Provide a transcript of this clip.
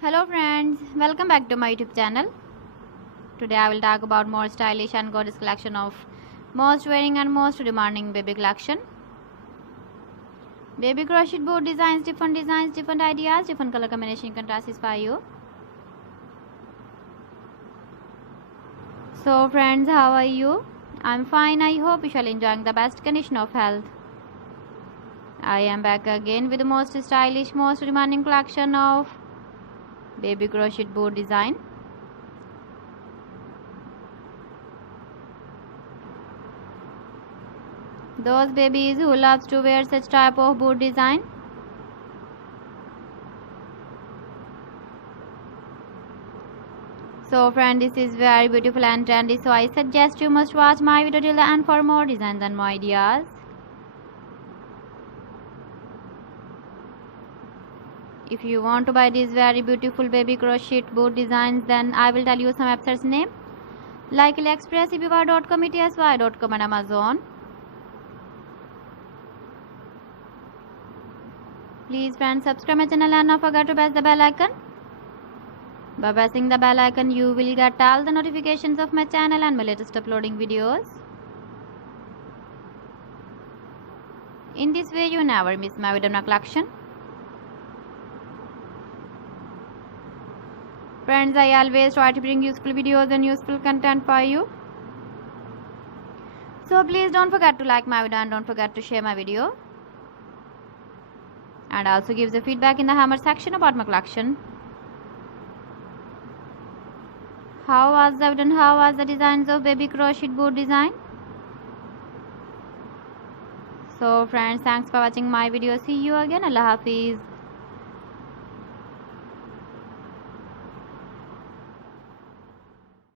Hello friends, welcome back to my YouTube channel. Today I will talk about more stylish and gorgeous collection of most wearing and most demanding baby collection. Baby crochet board designs, different ideas, different color combination can satisfy you. So friends, how are you? I'm fine. I hope you shall enjoying the best condition of health. I am back again with the most stylish, most demanding collection of baby crochet board design. Those babies who loves to wear such type of board design. So friend, this is very beautiful and trendy, so I suggest you must watch my video till the end for more designs and more ideas. If you want to buy these very beautiful baby crochet board designs, then I will tell you some websites name like AliExpress, eBay.com, ETSY.com and Amazon. Please friends, subscribe my channel and not forget to press the bell icon. By pressing the bell icon, you will get all the notifications of my channel and my latest uploading videos. In this way, you never miss my video collection. Friends, I always try to bring useful videos and useful content for you. So please don't forget to like my video and don't forget to share my video. And also give the feedback in the hammer section about my collection. How was the video and how was the designs of baby crochet board design? So friends, thanks for watching my video. See you again. Allah Hafiz.